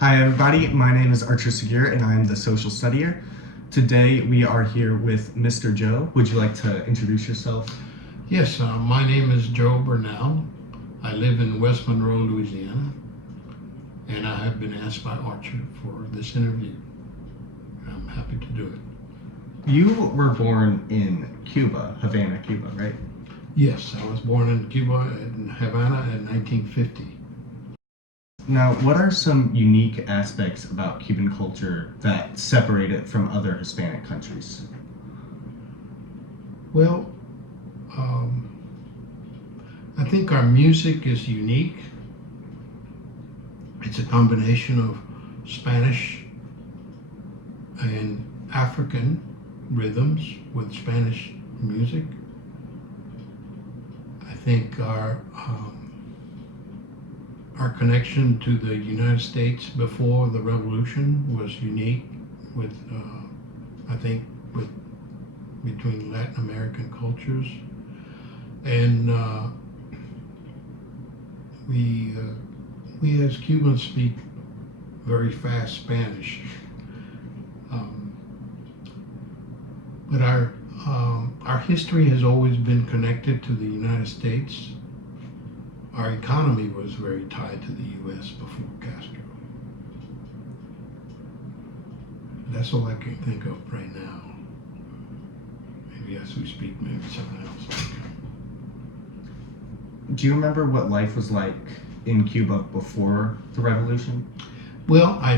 Hi everybody, my name is Archer Sigur and I'm the social studier. Today we are here with Mr. Joe. Would you like to introduce yourself? Yes, my name is Joe Bernal. I live in West Monroe, Louisiana, and I have been asked by Archer for this interview. I'm happy to do it. You were born in Cuba, Havana, Cuba, right? Yes, I was born in Cuba, in Havana in 1950. Now, what are some unique aspects about Cuban culture that separate it from other Hispanic countries? Well, I think our music is unique. It's a combination of Spanish and African rhythms with Spanish music. I think our connection to the United States before the Revolution was unique with, I think, between Latin American cultures. And we as Cubans speak very fast Spanish. But our history has always been connected to the United States. Our economy was very tied to the U.S. before Castro. That's all I can think of right now. Maybe as we speak, maybe something else. Do you remember what life was like in Cuba before the revolution? Well, I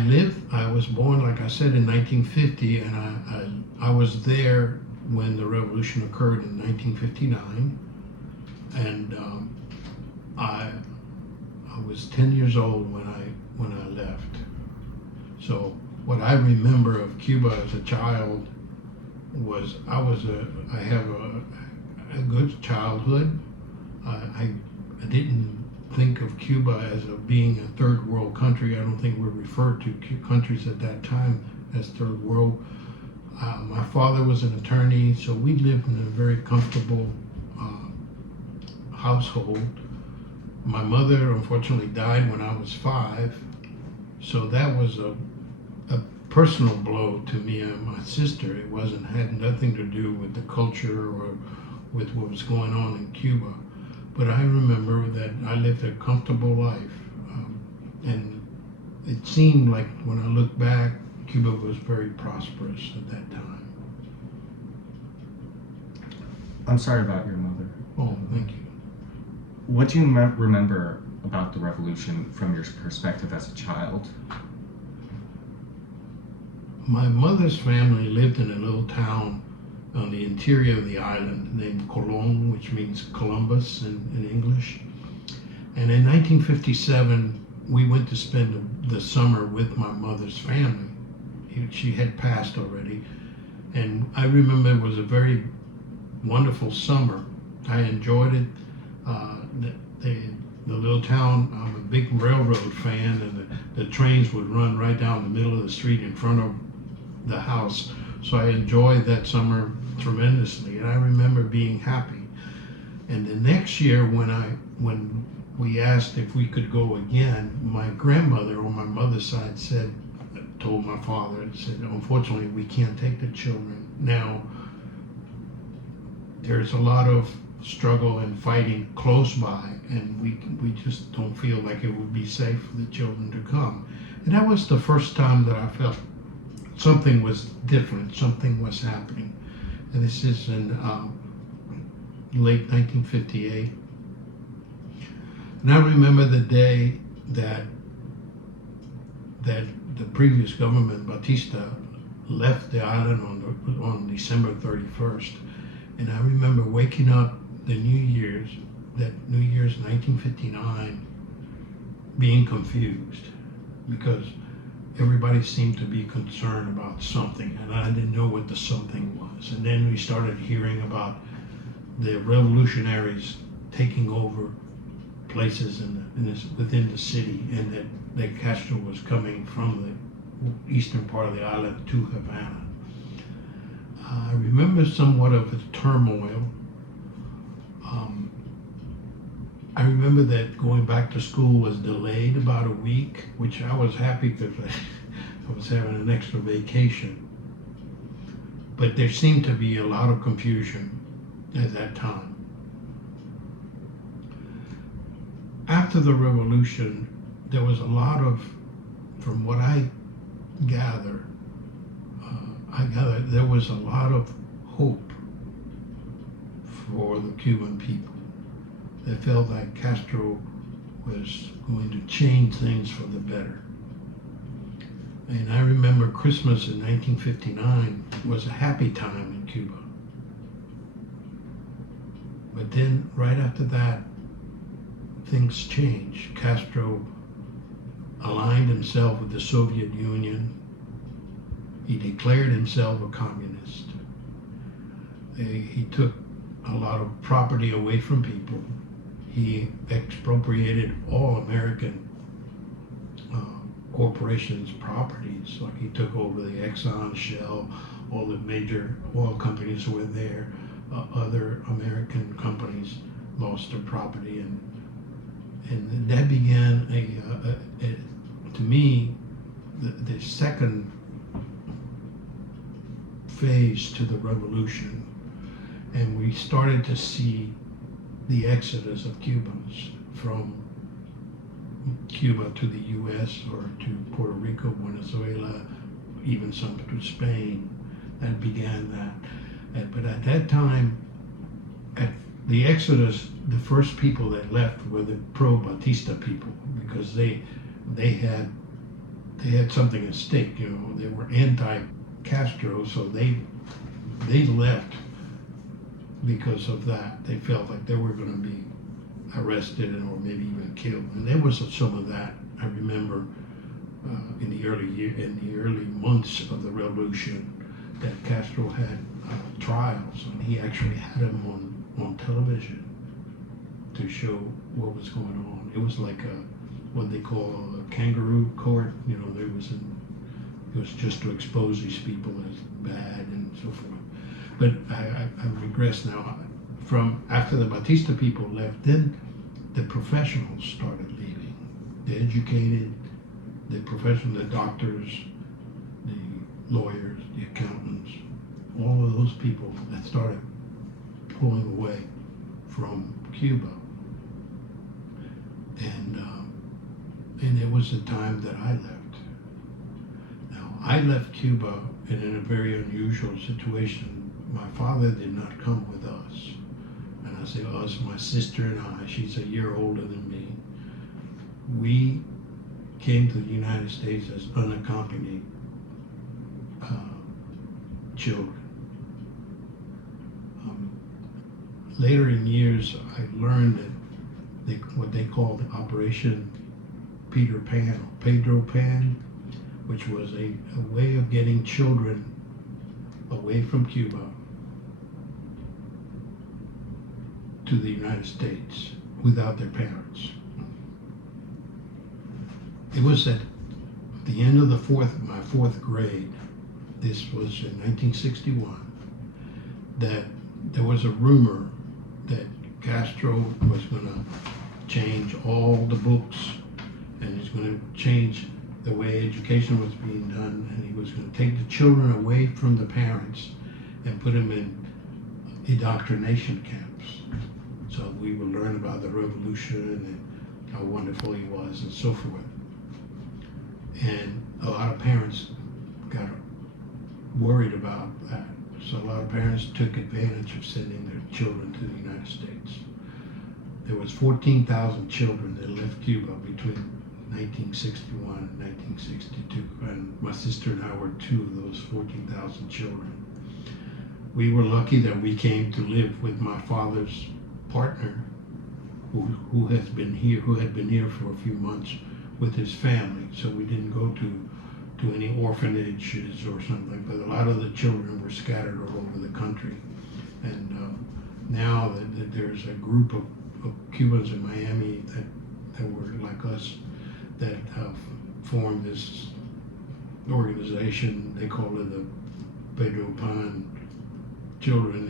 was born, like I said, in 1950, and I was there when the revolution occurred in 1959. And I was 10 years old when I left. So what I remember of Cuba as a child was I have a good childhood. I didn't think of Cuba as being a third world country. I don't think we referred to countries at that time as third world. My father was an attorney, so we lived in a very comfortable household. My mother unfortunately died when I was 5, so that was a personal blow to me and my sister. It had nothing to do with the culture or with what was going on in Cuba. But I remember that I lived a comfortable life, and it seemed like when I look back, Cuba was very prosperous at that time. I'm sorry about your mother. Oh, thank you. What do you remember about the revolution from your perspective as a child? My mother's family lived in a little town on the interior of the island named Colón, which means Columbus in English. And in 1957, we went to spend the summer with my mother's family. She had passed already. And I remember it was a very wonderful summer. I enjoyed it. The little town, I'm a big railroad fan, and the trains would run right down the middle of the street in front of the house. So I enjoyed that summer tremendously, and I remember being happy. And the next year, when we asked if we could go again, my grandmother on my mother's side told my father, unfortunately, we can't take the children now. There's a lot of struggle and fighting close by, and we just don't feel like it would be safe for the children to come. And that was the first time that I felt something was different, something was happening. And this is in late 1958. And I remember the day that the previous government, Batista, left the island on December 31st. And I remember waking up that New Year's 1959, being confused because everybody seemed to be concerned about something, and I didn't know what the something was. And then we started hearing about the revolutionaries taking over places within the city, and that Castro was coming from the eastern part of the island to Havana. I remember somewhat of the turmoil. I remember that going back to school was delayed about a week, which I was happy because I was having an extra vacation. But there seemed to be a lot of confusion at that time. After the revolution, there was a lot of, from what I gather there was a lot of hope for the Cuban people. They felt like Castro was going to change things for the better. And I remember Christmas in 1959 was a happy time in Cuba. But then right after that, things changed. Castro aligned himself with the Soviet Union. He declared himself a communist. He took a lot of property away from people. He expropriated all American corporations' properties. Like he took over the Exxon, Shell, all the major oil companies were there. Other American companies lost their property, and that began to me the second phase to the revolution, and we started to see the exodus of Cubans from Cuba to the U.S. or to Puerto Rico, Venezuela, even some to Spain. That began that. But at that time, at the exodus, the first people that left were the pro-Batista people because they had something at stake. You know, they were anti-Castro, so they left because of that. They felt like they were going to be arrested or maybe even killed, and there was some of that. I remember in the early months of the revolution that Castro had trials, and he actually had them on television to show what was going on. It was like what they call a kangaroo court. You know, it was just to expose these people as bad and so forth. But I regress now. From after the Batista people left, then the professionals started leaving. The educated, the professional, the doctors, the lawyers, the accountants, all of those people that started pulling away from Cuba. And it was the time that I left. Now, I left Cuba in a very unusual situation. My father did not come with us. And I say us, my sister and I, she's a year older than me. We came to the United States as unaccompanied children. Later in years, I learned that what they called Operation Pedro Pan, which was a way of getting children away from Cuba to the United States without their parents. It was at the end of my fourth grade, this was in 1961, that there was a rumor that Castro was going to change all the books, and he's going to change the way education was being done, and he was going to take the children away from the parents and put them in indoctrination camps. So we would learn about the revolution and how wonderful he was and so forth. And a lot of parents got worried about that. So a lot of parents took advantage of sending their children to the United States. There was 14,000 children that left Cuba between 1961 and 1962, and my sister and I were two of those 14,000 children. We were lucky that we came to live with my father's partner, who had been here for a few months with his family. So we didn't go to any orphanages or something, but a lot of the children were scattered all over the country. And now that there's a group of Cubans in Miami that were like us, that have formed this organization. They call it the Pedro Pan Children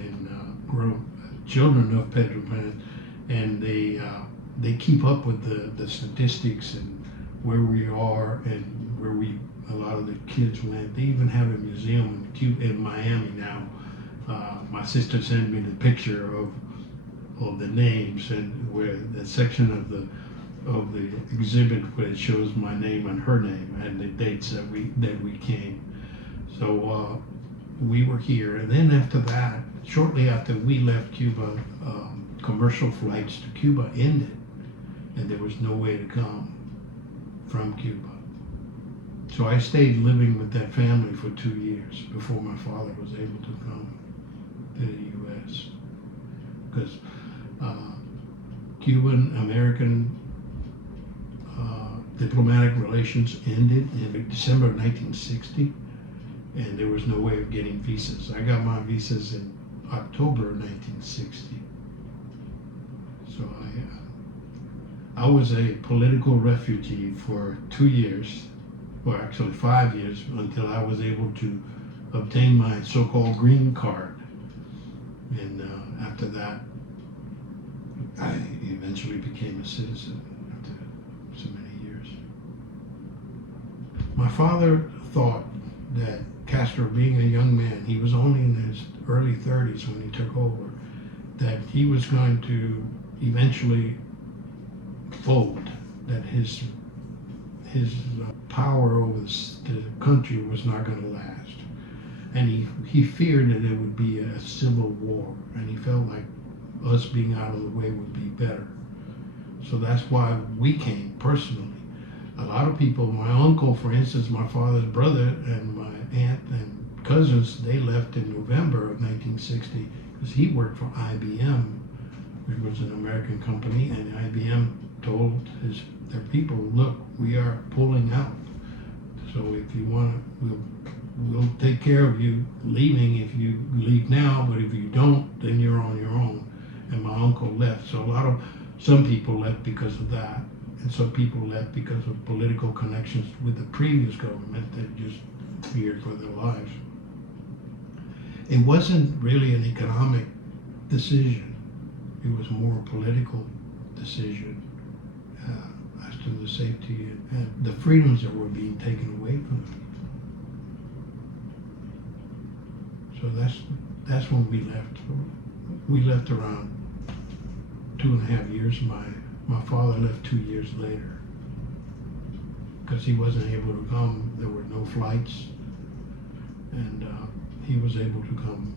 of Pedro Pan, and they keep up with the statistics and where we are and where a lot of the kids went. They even have a museum in Miami now. My sister sent me the picture of the names and where the section of the exhibit where it shows my name and her name and the dates that we came. So we were here, and then after that, shortly after we left Cuba, commercial flights to Cuba ended, and there was no way to come from Cuba. So I stayed living with that family for 2 years before my father was able to come to the U.S. because Cuban-American diplomatic relations ended in December of 1960, and there was no way of getting visas. I got my visas in October of 1960. So I was a political refugee for 2 years, or actually 5 years, until I was able to obtain my so-called green card. And after that, I eventually became a citizen after so many years. My father thought that Castro, being a young man, he was only in his early 30s when he took over, that he was going to eventually fold, that his power over the country was not going to last. And he feared that it would be a civil war, and he felt like us being out of the way would be better. So that's why we came personally. A lot of people, my uncle, for instance, my father's brother, and my aunt and cousins, they left in November of 1960 because he worked for IBM, which was an American company, and IBM told their people, look, we are pulling out. So if you want to, we'll take care of you leaving if you leave now, but if you don't, then you're on your own. And my uncle left. So some people left because of that, and some people left because of political connections with the previous government that just feared for their lives. It wasn't really an economic decision. It was more a political decision as to the safety and the freedoms that were being taken away from them. So that's when we left. We left around 2.5 years. My father left 2 years later because he wasn't able to come. There were no flights, and he was able to come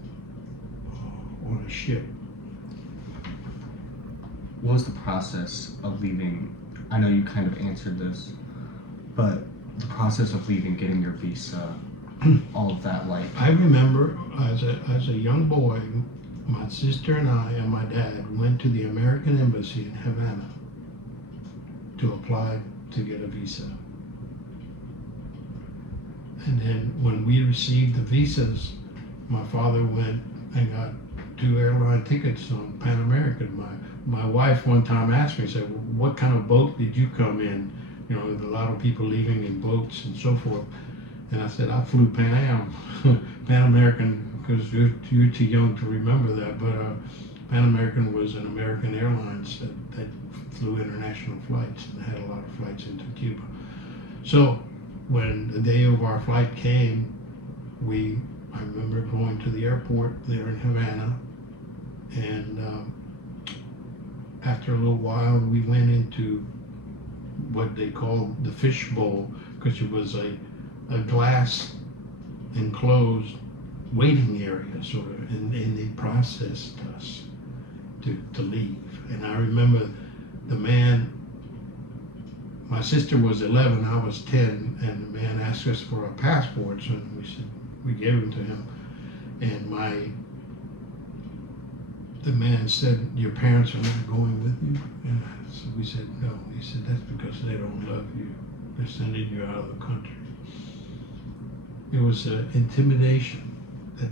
on a ship. What was the process of leaving? I know you kind of answered this, but the process of leaving, getting your visa, all of that, like... I remember as a young boy, my sister and I and my dad went to the American Embassy in Havana to apply to get a visa. And then when we received the visas, my father went and got 2 airline tickets on Pan American. My wife one time asked me, said, well, what kind of boat did you come in? You know, a lot of people leaving in boats and so forth. And I said, I flew Pan American, because you're too young to remember that, but Pan American was an American Airlines that flew international flights and had a lot of flights into Cuba. So when the day of our flight came, I remember going to the airport there in Havana, and after a little while we went into what they called the fish bowl, because it was a glass enclosed waiting area, sort of, and they processed us to leave. And I remember the man, my sister was 11, I was 10, and the man asked us for our passports, and we gave them to him. And the man said, your parents are not going with you? And so we said, no. He said, that's because they don't love you. They're sending you out of the country. It was intimidation that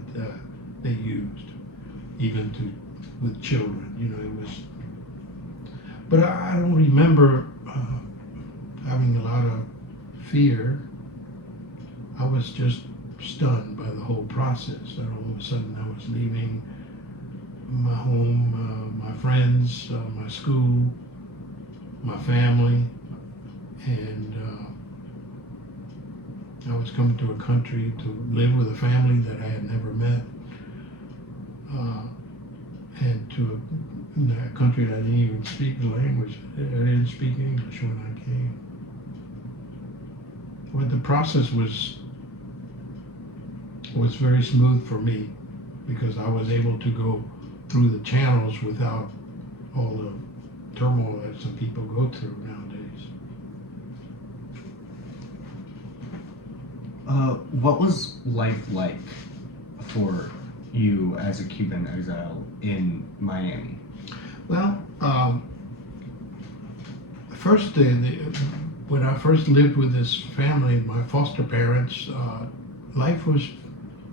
they used, even with children. You know, it was. But I don't remember having a lot of fear. I was just stunned by the whole process. And all of a sudden, I was leaving my home, my friends, my school, my family, and I was coming to a country to live with a family that I had never met, and to a country that I didn't even speak the language. I didn't speak English when I came. But the process was very smooth for me because I was able to go through the channels without all the turmoil that some people go through nowadays. What was life like for you as a Cuban exile in Miami? Well, first, when I first lived with this family, my foster parents, life was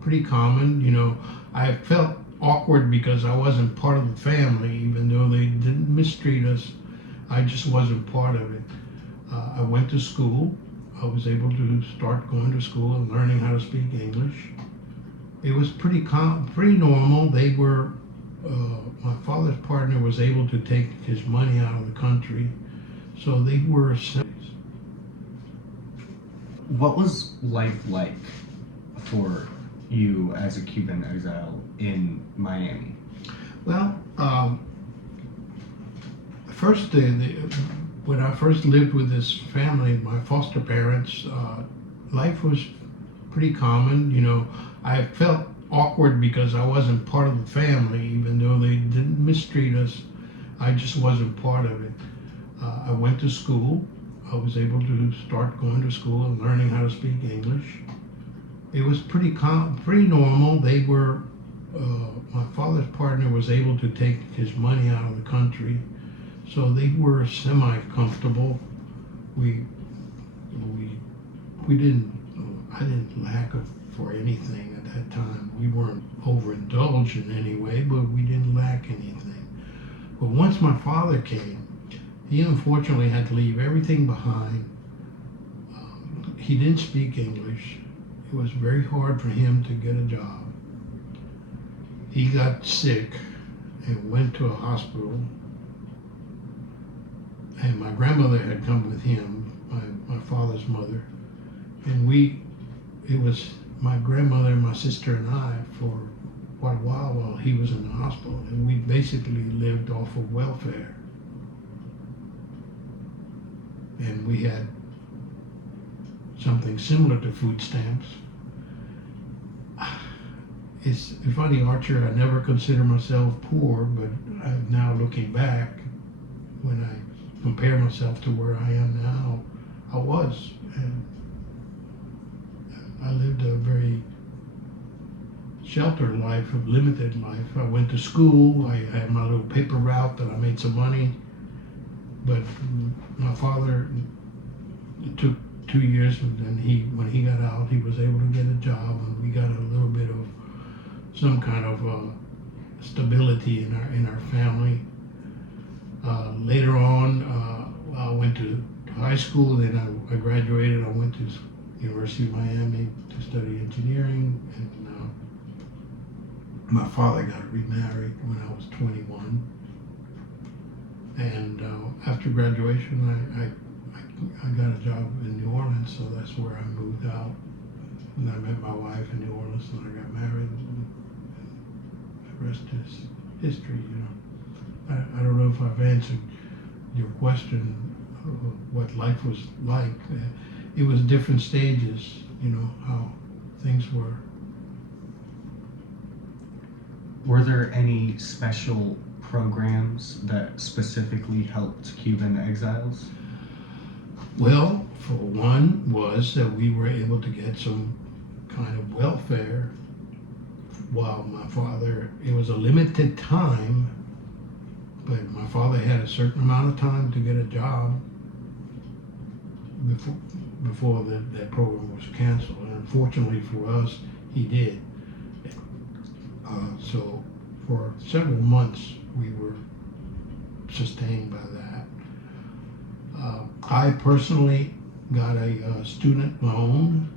pretty common. You know, I felt awkward because I wasn't part of the family, even though they didn't mistreat us. I just wasn't part of it. I went to school. I was able to start going to school and learning how to speak English. It was pretty normal. They were, my father's partner was able to take his money out of the country, so they were. What was life like for you as a Cuban exile in Miami? Well, first, when I first lived with this family, my foster parents, life was pretty common. You know, I felt awkward because I wasn't part of the family, even though they didn't mistreat us. I just wasn't part of it. I went to school. I was able to start going to school and learning how to speak English. It was pretty normal. They were, my father's partner was able to take his money out of the country, so they were semi-comfortable. We didn't, I didn't lack for anything at that time. We weren't overindulged in any way, but we didn't lack anything. But once my father came, he unfortunately had to leave everything behind. He didn't speak English. It was very hard for him to get a job. He got sick and went to a hospital. And my grandmother had come with him, my father's mother. And it was my grandmother, my sister, and I for quite a while he was in the hospital. And we basically lived off of welfare. And we had something similar to food stamps. It's funny, Archer, I never consider myself poor, but now looking back, when I compare myself to where I am now, I was. And I lived a very sheltered life, a limited life. I went to school, I had my little paper route that I made some money, but my father, it took 2 years, and then when he got out, he was able to get a job, and we got a little bit of some kind of stability in our family. Later on, I went to high school, then I graduated. I went to University of Miami to study engineering, and my father got remarried when I was 21. And after graduation, I got a job in New Orleans, so that's where I moved out. And I met my wife in New Orleans, and I got married. And the rest is history, you know. I don't know if I've answered your question of what life was like. It was different stages, you know, how things were. Were there any special programs that specifically helped Cuban exiles? Well, for one was that we were able to get some kind of welfare while my father, it was a limited time, but my father had a certain amount of time to get a job before that program was canceled. And unfortunately for us, he did. So for several months, we were sustained by that. I personally got a student loan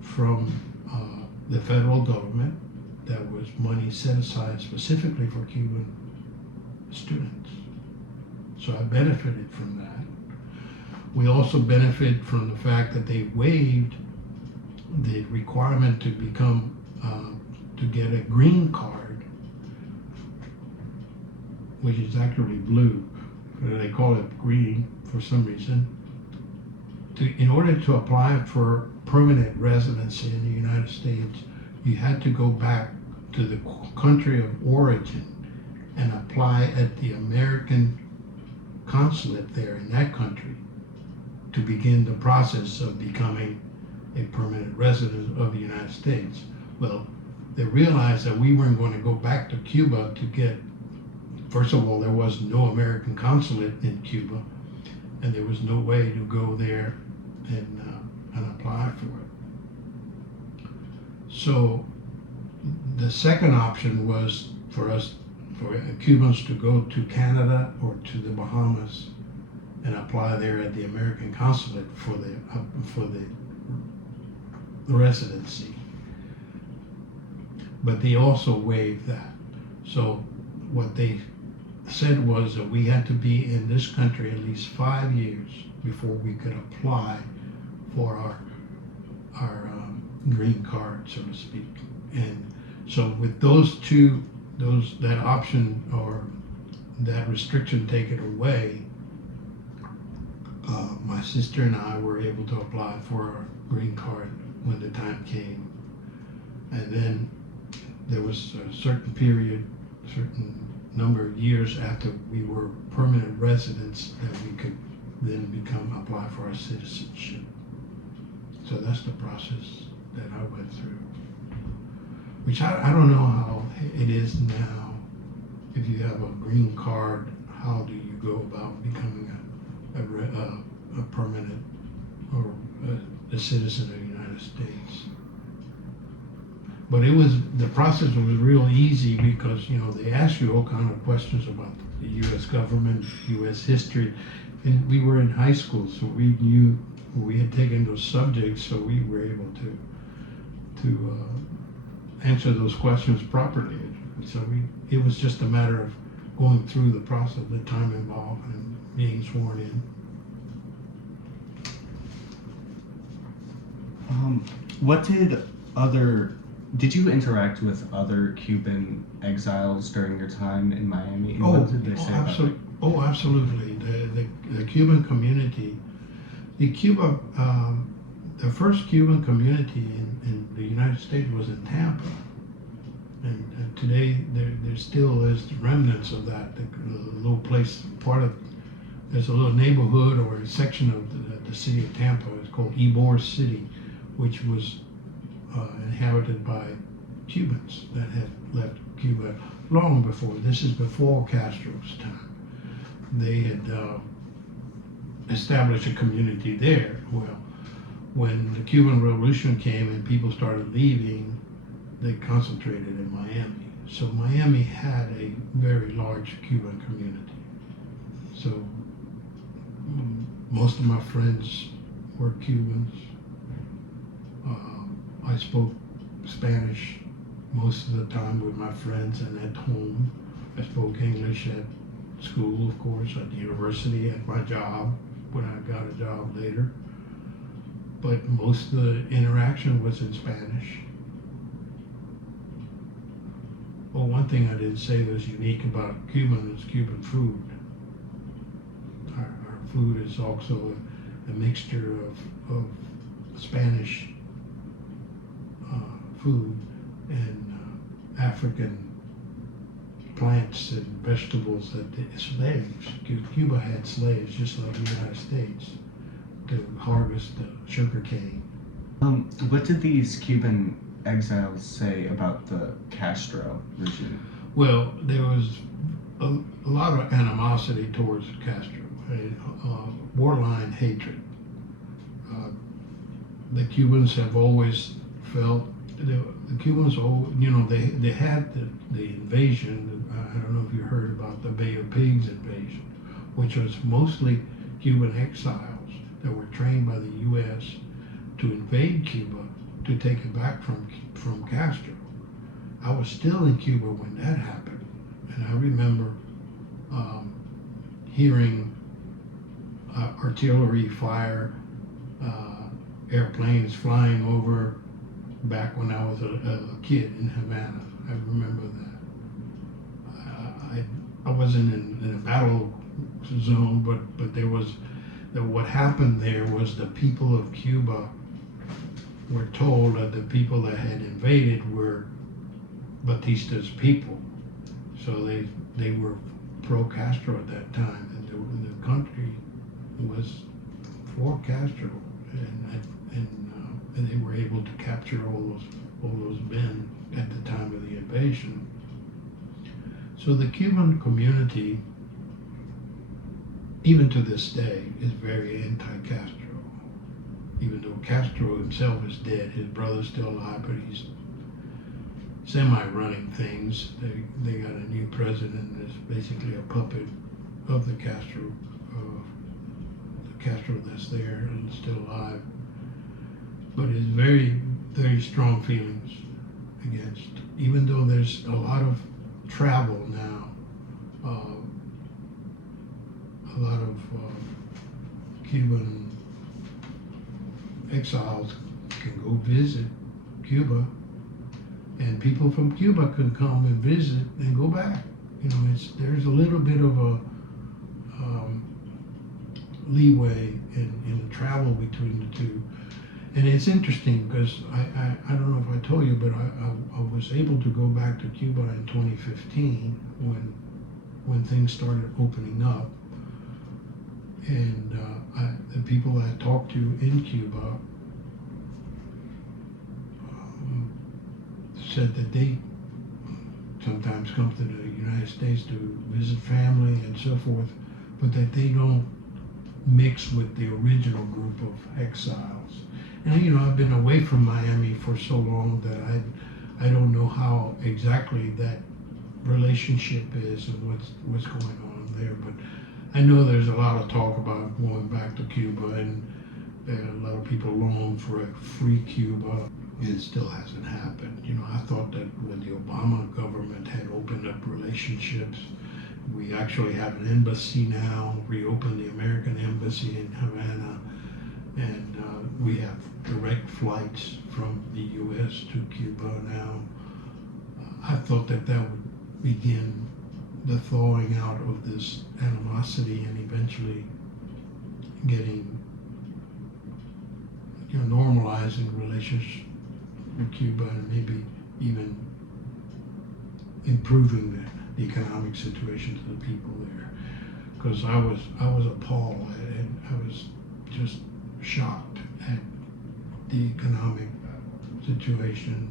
from the federal government that was money set aside specifically for Cuban students. So I benefited from that. We also benefit from the fact that they waived the requirement to to get a green card, which is actually blue, but they call it green for some reason. In order to apply for permanent residency in the United States, you had to go back to the country of origin and apply at the American consulate there in that country to begin the process of becoming a permanent resident of the United States. Well, they realized that we weren't going to go back to Cuba to get, first of all, there was no American consulate in Cuba, and there was no way to go there and apply for it. So the second option was for Cubans to go to Canada or to the Bahamas and apply there at the American consulate for the residency. But they also waived that. So what they said was that we had to be in this country at least 5 years before we could apply for our green card, so to speak. And so with that option or that restriction taken away, my sister and I were able to apply for our green card when the time came. And then there was a certain number of years after we were permanent residents that we could then apply for our citizenship. So that's the process that I went through. Which I don't know how it is now. If you have a green card, how do you go about becoming a permanent or a citizen of the United States? But the process was real easy because, they ask you all kind of questions about the U.S. government, U.S. history. And we were in high school, so we knew, we had taken those subjects, so we were able to answer those questions properly. So it was just a matter of going through the process, the time involved, and being sworn in. Did you interact with other Cuban exiles during your time in Miami? And what did they say about it? Oh, absolutely. The Cuban community, the first Cuban community in the United States was in Tampa. And today there still is remnants of that. The little place, there's a little neighborhood or a section of the city of Tampa. It's called Ybor City, which was inhabited by Cubans that had left Cuba long before. This is before Castro's time. They had established a community there. Well, when the Cuban Revolution came and people started leaving, they concentrated in Miami. So Miami had a very large Cuban community. So most of my friends were Cubans. I spoke Spanish most of the time with my friends and at home. I spoke English at school, of course, at the university, at my job, when I got a job later. But most of the interaction was in Spanish. Well, one thing I didn't say was unique about Cuban is Cuban food. Our food is also a mixture of Spanish food and African plants and vegetables that the slaves, Cuba had slaves just like the United States to harvest the sugar cane. What did these Cuban exiles say about the Castro regime? Well, there was a lot of animosity towards Castro, borderline hatred. The Cubans have always felt the Cubans, they had the invasion. I don't know if you heard about the Bay of Pigs invasion, which was mostly Cuban exiles that were trained by the U.S. to invade Cuba to take it back from Castro. I was still in Cuba when that happened, and I remember hearing artillery fire, airplanes flying over back when I was a kid in Havana. I remember that. I wasn't in a battle zone, but there was, what happened there was the people of Cuba were told that the people that had invaded were Batista's people. So they were pro-Castro at that time, and the country was for Castro, and they were able to capture all those men at the time of the invasion. So the Cuban community, even to this day, is very anti-Castro. Even though Castro himself is dead, his brother's still alive, but he's semi-running things. They got a new president that's basically a puppet of the Castro that's there and still alive. But it's very, very strong feelings against, even though there's a lot of travel now, a lot of Cuban exiles can go visit Cuba, and people from Cuba can come and visit and go back. You know, there's a little bit of a leeway in the travel between the two. And it's interesting because I don't know if I told you, but I was able to go back to Cuba in 2015 when things started opening up. And the people I talked to in Cuba said that they sometimes come to the United States to visit family and so forth, but that they don't mix with the original group of exiles. And you know, I've been away from Miami for so long that I don't know how exactly that relationship is and what's going on there. But I know there's a lot of talk about going back to Cuba, and a lot of people long for a free Cuba. It still hasn't happened. You know, I thought that when the Obama government had opened up relationships, we actually have an embassy now, reopened the American embassy in Havana, and we have direct flights from the U.S. to Cuba now. I thought that would begin the thawing out of this animosity and eventually getting, you know, normalizing relations with Cuba and maybe even improving the economic situation to the people there. Because I was appalled and I was just shocked at the economic situation.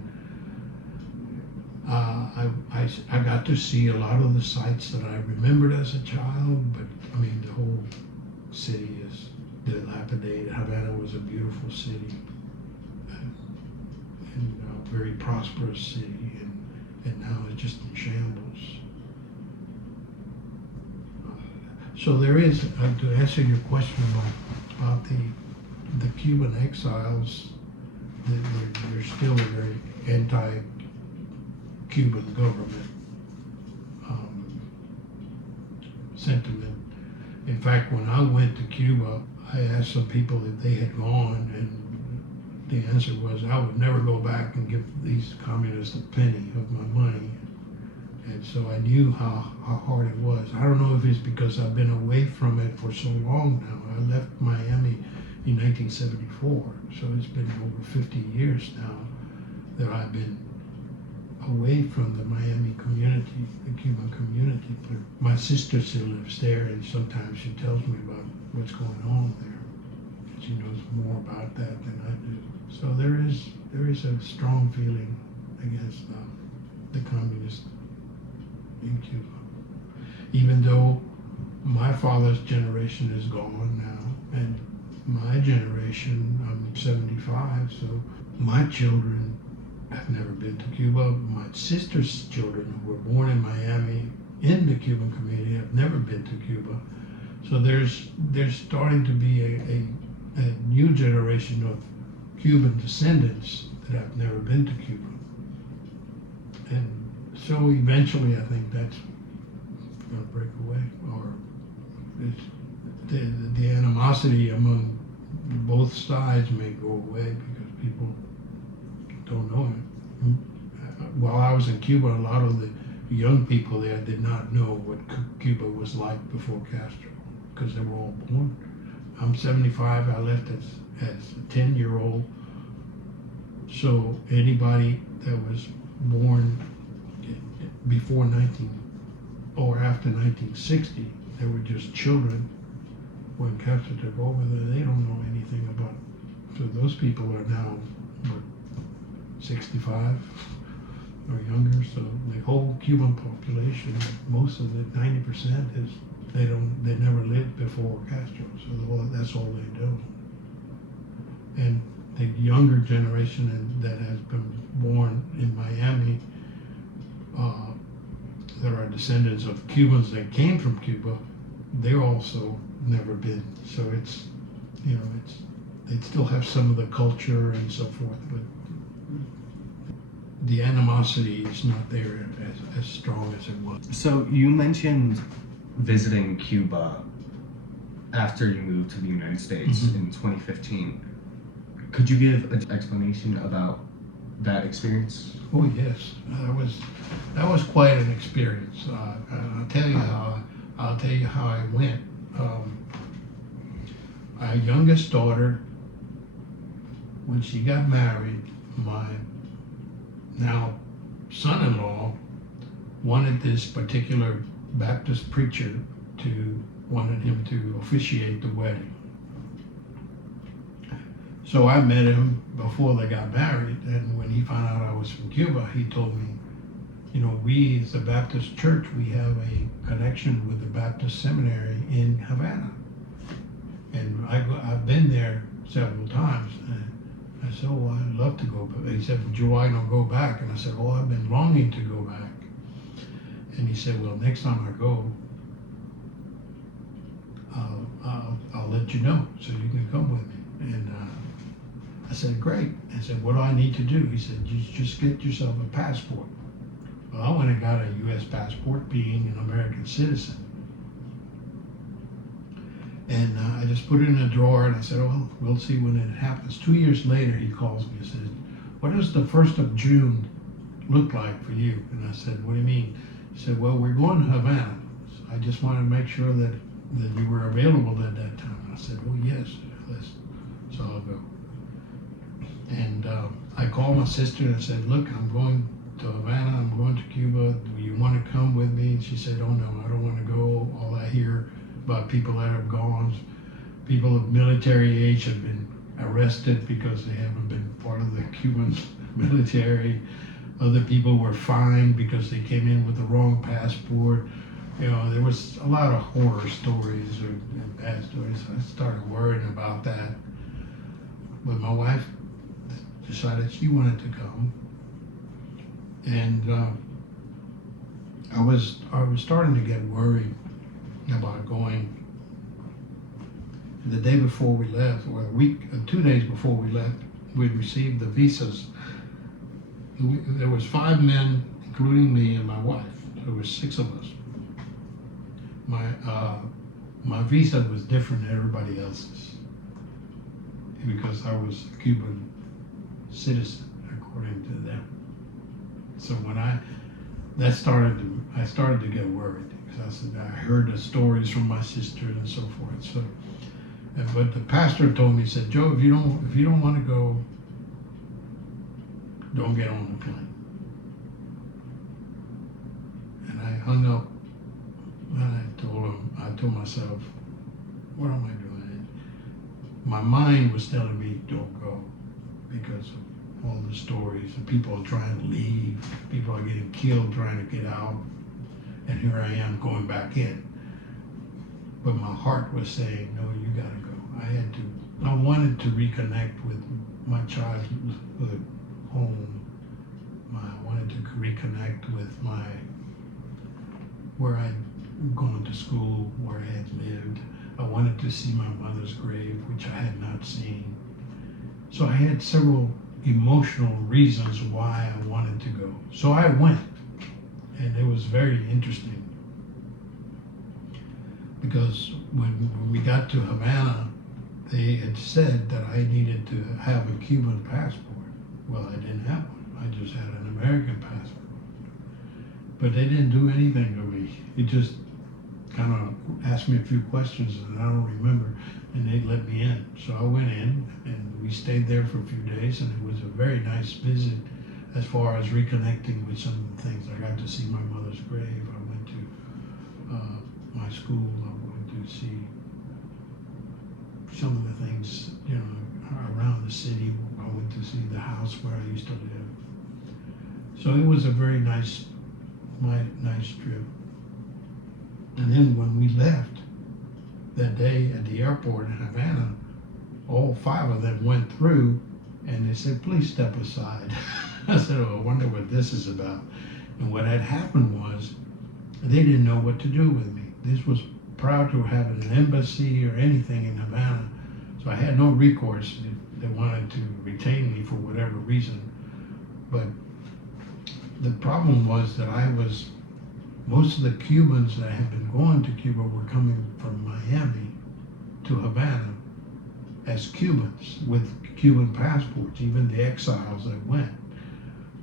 I got to see a lot of the sites that I remembered as a child, but I mean the whole city is dilapidated. Havana was a beautiful city and a very prosperous city, and now it's just in shambles. So there is, to answer your question about the Cuban exiles, there's still a very anti-Cuban government sentiment. In fact, when I went to Cuba, I asked some people if they had gone, and the answer was, I would never go back and give these communists a penny of my money. And so I knew how hard it was. I don't know if it's because I've been away from it for so long now. I left Miami in 1974, so it's been over 50 years now that I've been away from the Miami community, the Cuban community. But my sister still lives there, and sometimes she tells me about what's going on there. She knows more about that than I do. So there is a strong feeling against the communists in Cuba. Even though my father's generation is gone now, and my generation, I'm 75, so my children have never been to Cuba. My sister's children who were born in Miami in the Cuban community have never been to Cuba. So there's starting to be a new generation of Cuban descendants that have never been to Cuba. And so eventually I think that's going to break away or the animosity among both sides may go away because people don't know him. While I was in Cuba, a lot of the young people there did not know what Cuba was like before Castro because they were all born. I'm 75. I left as a 10-year-old. So anybody that was born before 19 or after 1960, they were just children when Castro took over. They don't know anything about. So those people are now what, 65 or younger. So the whole Cuban population, most of it, 90% is they never lived before Castro. So that's all they do. And the younger generation that has been born in Miami, that are descendants of Cubans that came from Cuba, they're also never been. So it's, they still have some of the culture and so forth, but the animosity is not there as strong as it was. So you mentioned visiting Cuba after you moved to the United States in 2015. Could you give an explanation about that experience? Oh yes, that was quite an experience. I'll tell you how I went. Our youngest daughter, when she got married, my now son-in-law wanted this particular Baptist preacher wanted him to officiate the wedding. So I met him before they got married, and when he found out I was from Cuba, he told me, we as a Baptist church, we have a connection with the Baptist seminary in Havana. And I've been there several times. And I said, oh, I'd love to go back. He said, would you why not go back? And I said, oh, I've been longing to go back. And he said, well, next time I go, I'll let you know so you can come with me. And I said, great. I said, what do I need to do? He said, you just get yourself a passport. Well, I went and got a U.S. passport, being an American citizen. And I just put it in a drawer, and I said, oh, we'll see when it happens. 2 years later, he calls me and says, what does the 1st of June look like for you? And I said, what do you mean? He said, well, we're going to Havana. So I just wanted to make sure that you were available at that time. And I said, oh, yes, so I'll go. And I called my sister and I said, look, I'm going to Havana, I'm going to Cuba, do you want to come with me? And she said, oh no, I don't want to go. All I hear about people that have gone, people of military age have been arrested because they haven't been part of the Cuban military. Other people were fined because they came in with the wrong passport. There was a lot of horror stories and bad stories. I started worrying about that. But my wife decided she wanted to come. And I was starting to get worried about going. The day before we left, or 2 days before we left, we'd received the visas. There was 5 men, including me and my wife. There was 6 of us. My visa was different than everybody else's because I was a Cuban citizen, according to them. So when I started to get worried because I heard the stories from my sister and so forth. So, but the pastor told me, he said, Joe, if you don't want to go, don't get on the plane. And I hung up, and I told myself, what am I doing? My mind was telling me, don't go, because of all the stories, and people are trying to leave, people are getting killed trying to get out, and here I am going back in. But my heart was saying, no, you gotta go. I wanted to reconnect with my childhood home. I wanted to reconnect with where I'd gone to school, where I had lived. I wanted to see my mother's grave, which I had not seen. So I had several emotional reasons why I wanted to go. So I went, and it was very interesting. because when we got to Havana, they had said that I needed to have a Cuban passport. Well, I didn't have one. I just had an American passport. But they didn't do anything to me. It just kind of asked me a few questions that I don't remember, and they let me in. So I went in, and we stayed there for a few days, and it was a very nice visit as far as reconnecting with some of the things. I got to see my mother's grave. I went to my school. I went to see some of the things, you know, around the city. I went to see the house where I used to live. So it was a very nice trip. And then when we left that day at the airport in Havana, all 5 of them went through, and they said, "Please step aside." I said, "Oh, I wonder what this is about." And what had happened was they didn't know what to do with me. This was prior to having an embassy or anything in Havana, so I had no recourse. They wanted to retain me for whatever reason. But the problem was that most of the Cubans that had been going to Cuba were coming from Miami to Havana as Cubans with Cuban passports, even the exiles that went.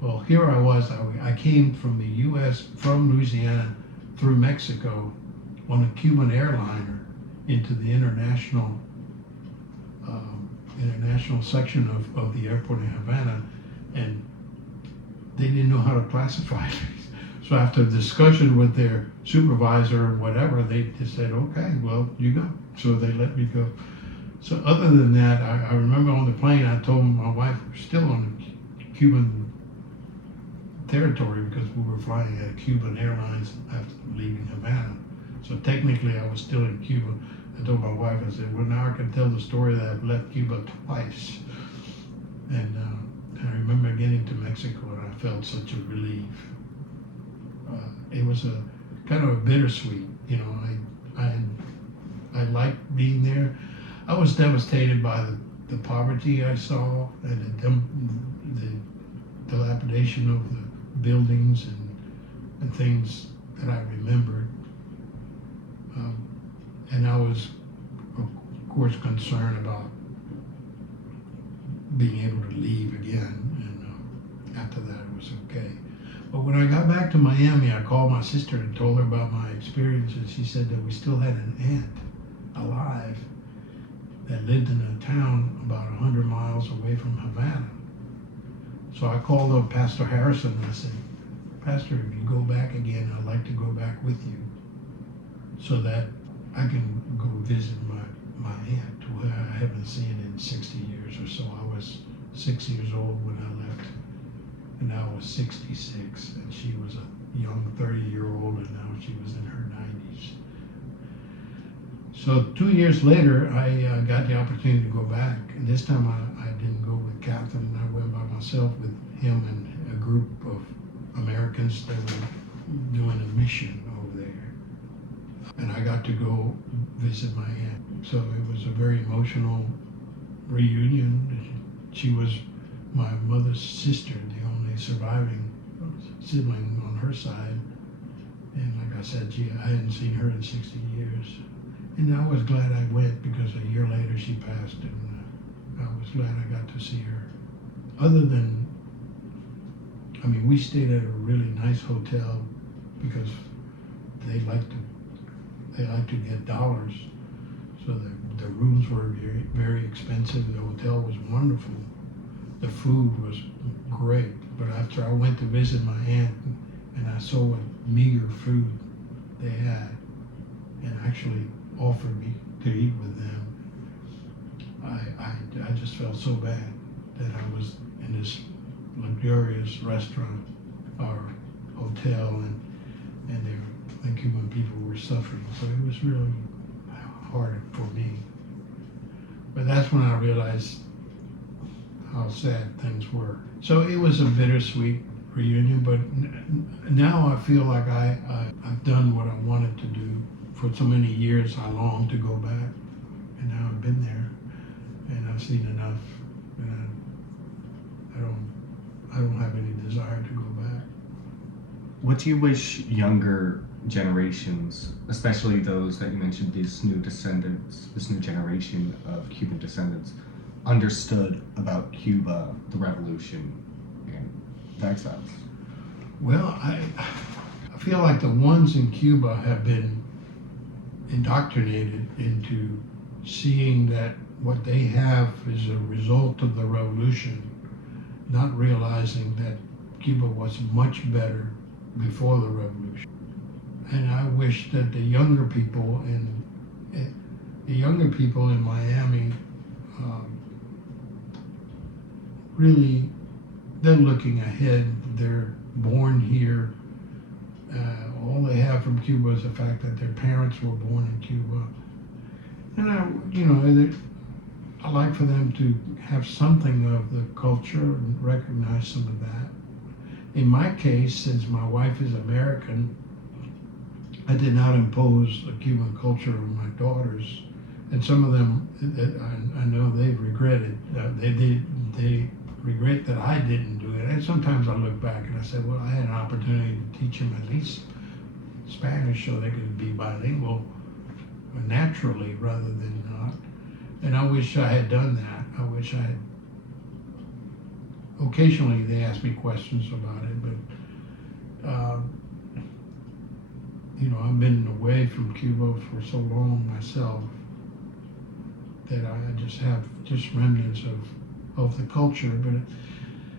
Well, here I was, I came from the U.S., from Louisiana through Mexico on a Cuban airliner into the international section of the airport in Havana, and they didn't know how to classify me. So after discussion with their supervisor or whatever, they just said, "Okay, well, you go." So they let me go. So other than that, I remember on the plane, I told my wife we're still on the Cuban territory because we were flying at Cuban Airlines after leaving Havana. So technically, I was still in Cuba. I told my wife, I said, "Well, now I can tell the story that I've left Cuba twice." And I remember getting to Mexico, and I felt such a relief. It was a kind of a bittersweet, you know. I liked being there. I was devastated by the poverty I saw and the dilapidation of the buildings and things that I remembered. And I was, of course, concerned about being able to leave again. And after that, it was okay. But when I got back to Miami, I called my sister and told her about my experiences. She said that we still had an aunt alive that lived in a town about 100 miles away from Havana. So I called up Pastor Harrison and I said, "Pastor, if you go back again, I'd like to go back with you so that I can go visit my aunt, who I haven't seen in 60 years or so." I was 6 years old when I left, and I was 66, and she was a young 30-year-old, and now she was in her 90s. So 2 years later, I got the opportunity to go back, and this time I didn't go with Katherine. I went by myself with him and a group of Americans that were doing a mission over there. And I got to go visit my aunt. So it was a very emotional reunion. She was my mother's sister, the only surviving sibling on her side. And like I said, I hadn't seen her in 60 years. And I was glad I went because a year later she passed, and I was glad I got to see her. Other than, I mean, we stayed at a really nice hotel because they like to get dollars. So the rooms were very, very expensive. The hotel was wonderful. The food was great. But after I went to visit my aunt and I saw what meager food they had and actually offered me to eat with them, I just felt so bad that I was in this luxurious restaurant or hotel and the Cuban people were suffering. So it was really hard for me. But that's when I realized how sad things were. So it was a bittersweet reunion, but now I feel like I've done what I wanted to do. For so many years I longed to go back, and now I've been there and I've seen enough, and I don't have any desire to go back. What do you wish younger generations, especially those that you mentioned, these new descendants, this new generation of Cuban descendants, understood about Cuba, the revolution, and the exiles? Well, I feel like the ones in Cuba have been indoctrinated into seeing that what they have is a result of the revolution, not realizing that Cuba was much better before the revolution. And I wish that the younger people in Miami, really, they're looking ahead. They're born here. All they have from Cuba is the fact that their parents were born in Cuba. And I like for them to have something of the culture and recognize some of that. In my case, since my wife is American, I did not impose a Cuban culture on my daughters, and some of them, I know they've regretted. They regret that I didn't do it. And sometimes I look back and I say, well, I had an opportunity to teach them at least Spanish so they could be bilingual naturally rather than not. And I wish I had done that. I wish I had. Occasionally they ask me questions about it, but I've been away from Cuba for so long myself that I just have remnants of the culture. But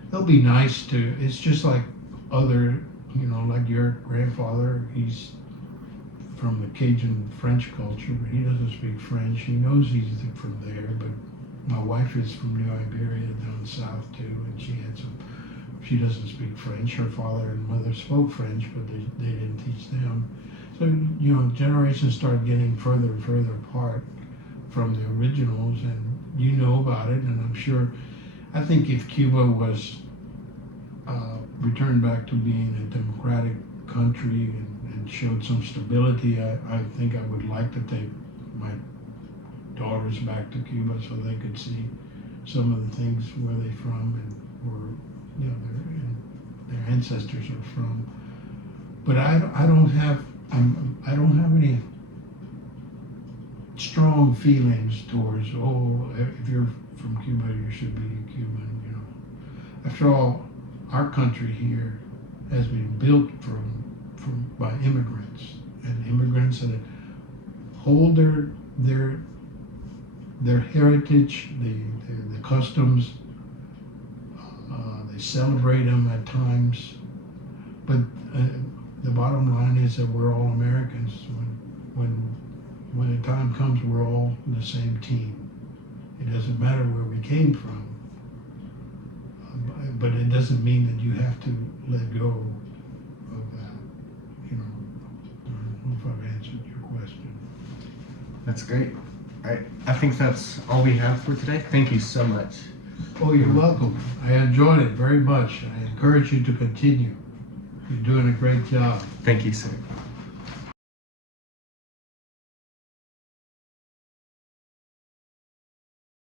it'll be nice to. It's just like other, like your grandfather. He's from the Cajun French culture, but he doesn't speak French. He knows he's from there, but my wife is from New Iberia down south too, and she doesn't speak French. Her father and mother spoke French, but they didn't teach them. So, generations start getting further and further apart from the originals, and you know about it, and I'm sure, I think if Cuba was returned back to being a democratic country and showed some stability, I think I would like to take my daughters back to Cuba so they could see some of the things where they're from and where their ancestors are from. But I don't have any strong feelings towards, if you're from Cuba you should be a Cuban. After all, our country here has been built by immigrants, and immigrants that hold their heritage, the customs. They celebrate them at times, but the bottom line is that we're all Americans. When the time comes, we're all the same team. It doesn't matter where we came from, but it doesn't mean that you have to let go of that. I don't know if I've answered your question. That's great. I think that's all we have for today. Thank you so much. Oh, you're welcome. I enjoyed it very much. I encourage you to continue. You're doing a great job. Thank you, sir.